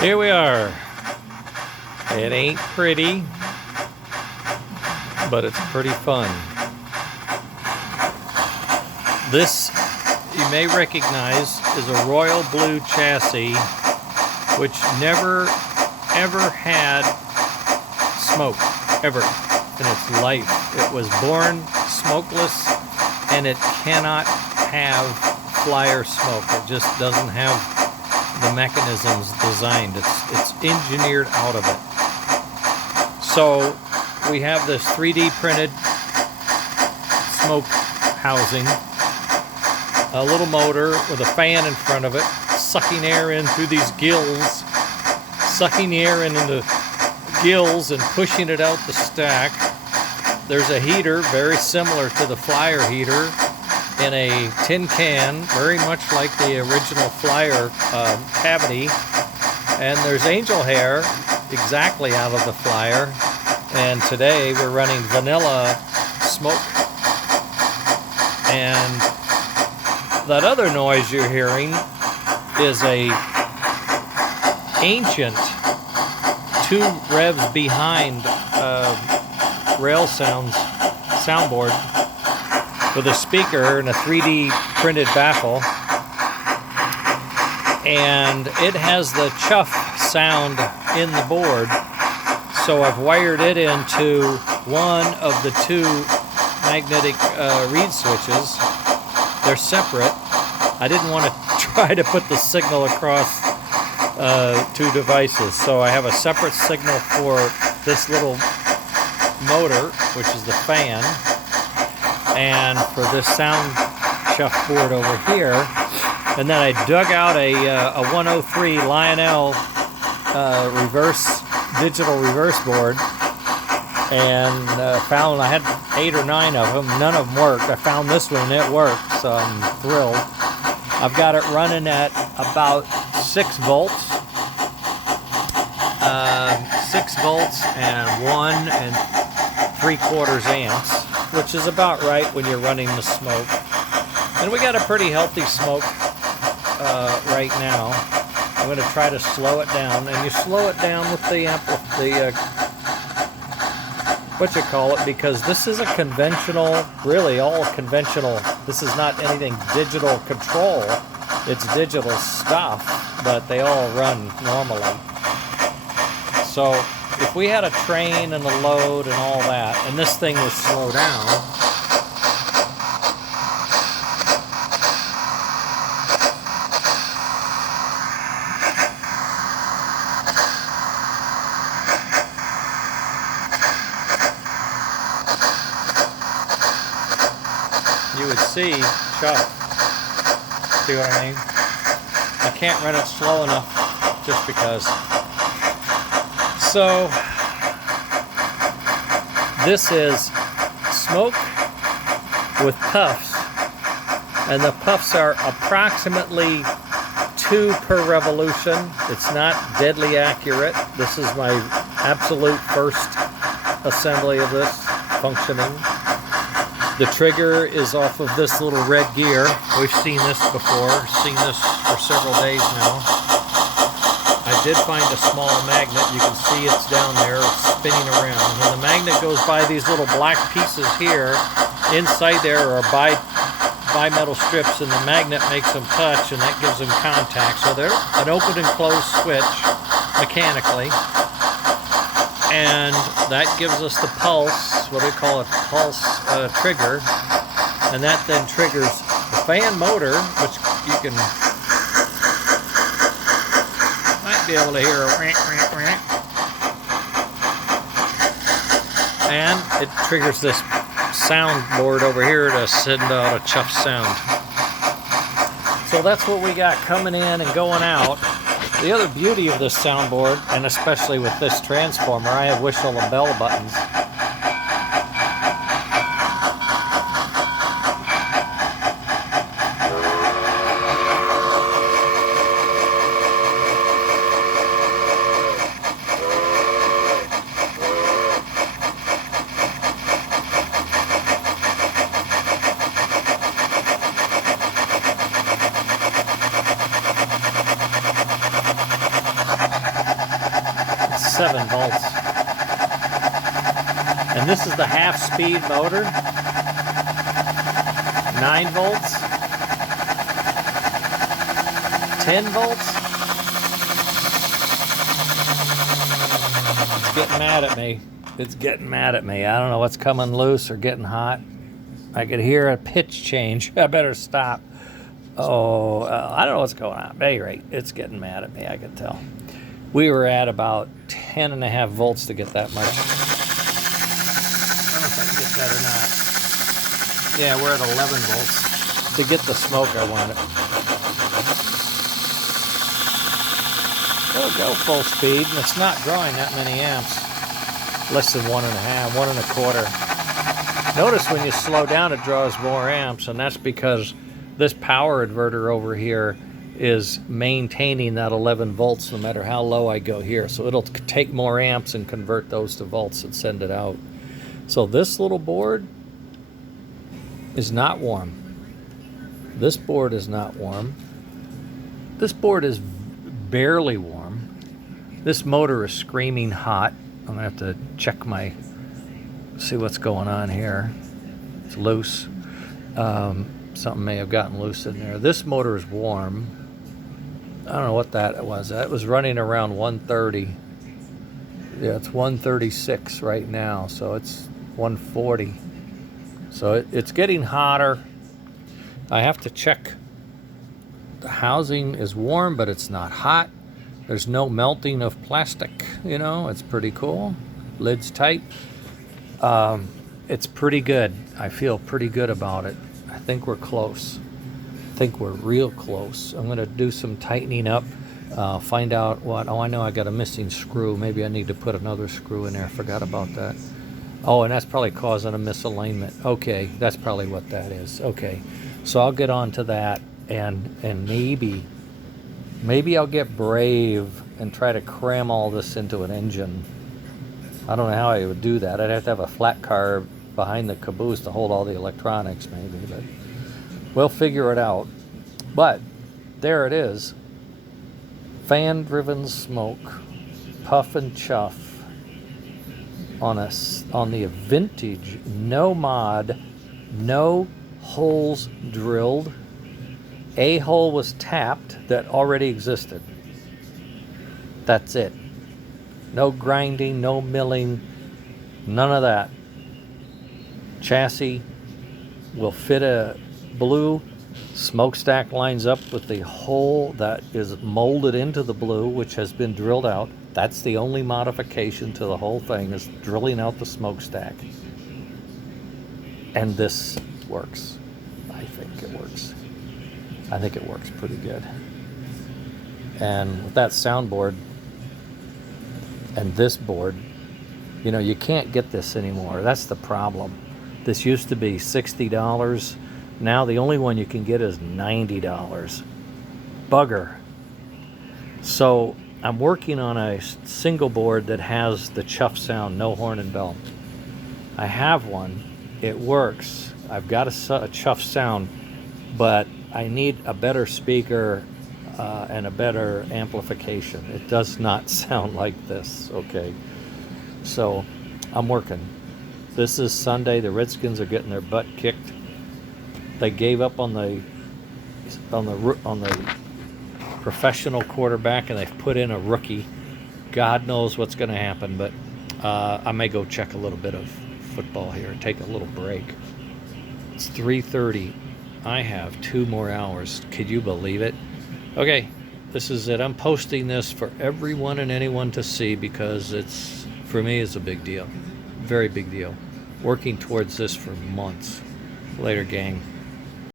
Here we are. It ain't pretty, but it's pretty fun. This, you may recognize, is a royal blue chassis which never ever had smoke, ever in its life. It was born smokeless, and it cannot have flyer smoke. It just doesn't have the mechanisms designed. It's engineered out of it. So we have this 3D printed smoke housing, a little motor with a fan in front of it, sucking air in through these gills, sucking the air into gills and pushing it out the stack. There's a heater very similar to the flyer heater in a tin can, very much like the original flyer cavity. And there's angel hair exactly out of the flyer. And today we're running vanilla smoke. And that other noise you're hearing is a ancient 2 revs behind rail sounds soundboard with a speaker and a 3D printed baffle, and it has the chuff sound in the board. So I've wired it into one of the 2 magnetic reed switches. They're separate. I didn't want to try to put the signal across 2 devices, so I have a separate signal for this little motor, which is the fan, and for this sound chuff board over here. And then I dug out a 103 Lionel digital reverse board, and found I had 8 or 9 of them. None of them worked. I found this one and it worked, so I'm thrilled. I've got it running at about 6 volts. 6 volts and 1 3/4 amps, which is about right when you're running the smoke. And we got a pretty healthy smoke right now. I'm going to try to slow it down, and you slow it down with the because this is a conventional, really all conventional. This is not anything digital control. It's digital stuff, but they all run normally. So if we had a train and a load and all that, and this thing was slow down, you would see chuff. See what I mean? I can't run it slow enough just because. So this is smoke with puffs, and the puffs are approximately 2 per revolution. It's not deadly accurate. This is my absolute first assembly of this functioning. The trigger is off of this little red gear. We've seen this before, seen this for several days now. I did find a small magnet. You can see it's down there spinning around. When the magnet goes by these little black pieces here, inside there are bimetal strips, and the magnet makes them touch, and that gives them contact. So they're an open and closed switch mechanically, and that gives us the pulse, what we call a pulse trigger, and that then triggers the fan motor, which you can be able to hear a rank, rank, rank. And it triggers this soundboard over here to send out a chuff sound. So that's what we got coming in and going out. The other beauty of this soundboard, and especially with this transformer, I have whistle and bell buttons. 7 volts. And this is the half-speed motor. 9 volts. 10 volts. It's getting mad at me. It's getting mad at me. I don't know what's coming loose or getting hot. I could hear a pitch change. I better stop. Oh, I don't know what's going on. At any rate, it's getting mad at me, I can tell. We were at about 10.5 volts to get that much. I don't know if I can get that or not. Yeah, we're at 11 volts to get the smoke I wanted. It'll go full speed, and it's not drawing that many amps. Less than 1.5, 1.25. Notice when you slow down, it draws more amps, and that's because this power inverter over here is maintaining that 11 volts no matter how low I go here. So it'll take more amps and convert those to volts and send it out. So this little board is not warm. This board is not warm. This board is barely warm. This motor is screaming hot. I'm gonna have to check see what's going on here. It's loose. Something may have gotten loose in there. This motor is warm. I don't know what that was. That was running around 130. Yeah, it's 136 right now, so it's 140. So it's getting hotter. I have to check. The housing is warm, but it's not hot. There's no melting of plastic, you know, it's pretty cool. Lid's tight. It's pretty good. I feel pretty good about it. I think we're close. I think we're real close. I'm gonna do some tightening up, find out what, oh, I know I got a missing screw. Maybe I need to put another screw in there. I forgot about that. Oh, and that's probably causing a misalignment. Okay, that's probably what that is. Okay, so I'll get on to that, and maybe I'll get brave and try to cram all this into an engine. I don't know how I would do that. I'd have to have a flat car behind the caboose to hold all the electronics maybe, but we'll figure it out. But there it is. Fan-driven smoke, puff and chuff on the vintage, no mod, no holes drilled. A hole was tapped that already existed. That's it. No grinding, no milling, none of that. Chassis will fit a blue. Smokestack lines up with the hole that is molded into the blue, which has been drilled out. That's the only modification to the whole thing, is drilling out the smokestack. And this works. I think it works. I think it works pretty good. And with that soundboard and this board, you know, you can't get this anymore. That's the problem. This used to be $60. Now the only one you can get is $90. Bugger. So I'm working on a single board that has the chuff sound, no horn and bell. I have one. It works. I've got a chuff sound, but I need a better speaker and a better amplification. It does not sound like this, okay? So I'm working. This is Sunday. The Redskins are getting their butt kicked. They gave up on the professional quarterback, and they've put in a rookie. God knows what's going to happen, but I may go check a little bit of football here, take a little break. It's 3:30. I have 2 more hours. Could you believe it? Okay, this is it. I'm posting this for everyone and anyone to see because it's, for me, it's a big deal. Very big deal. Working towards this for months. Later, gang.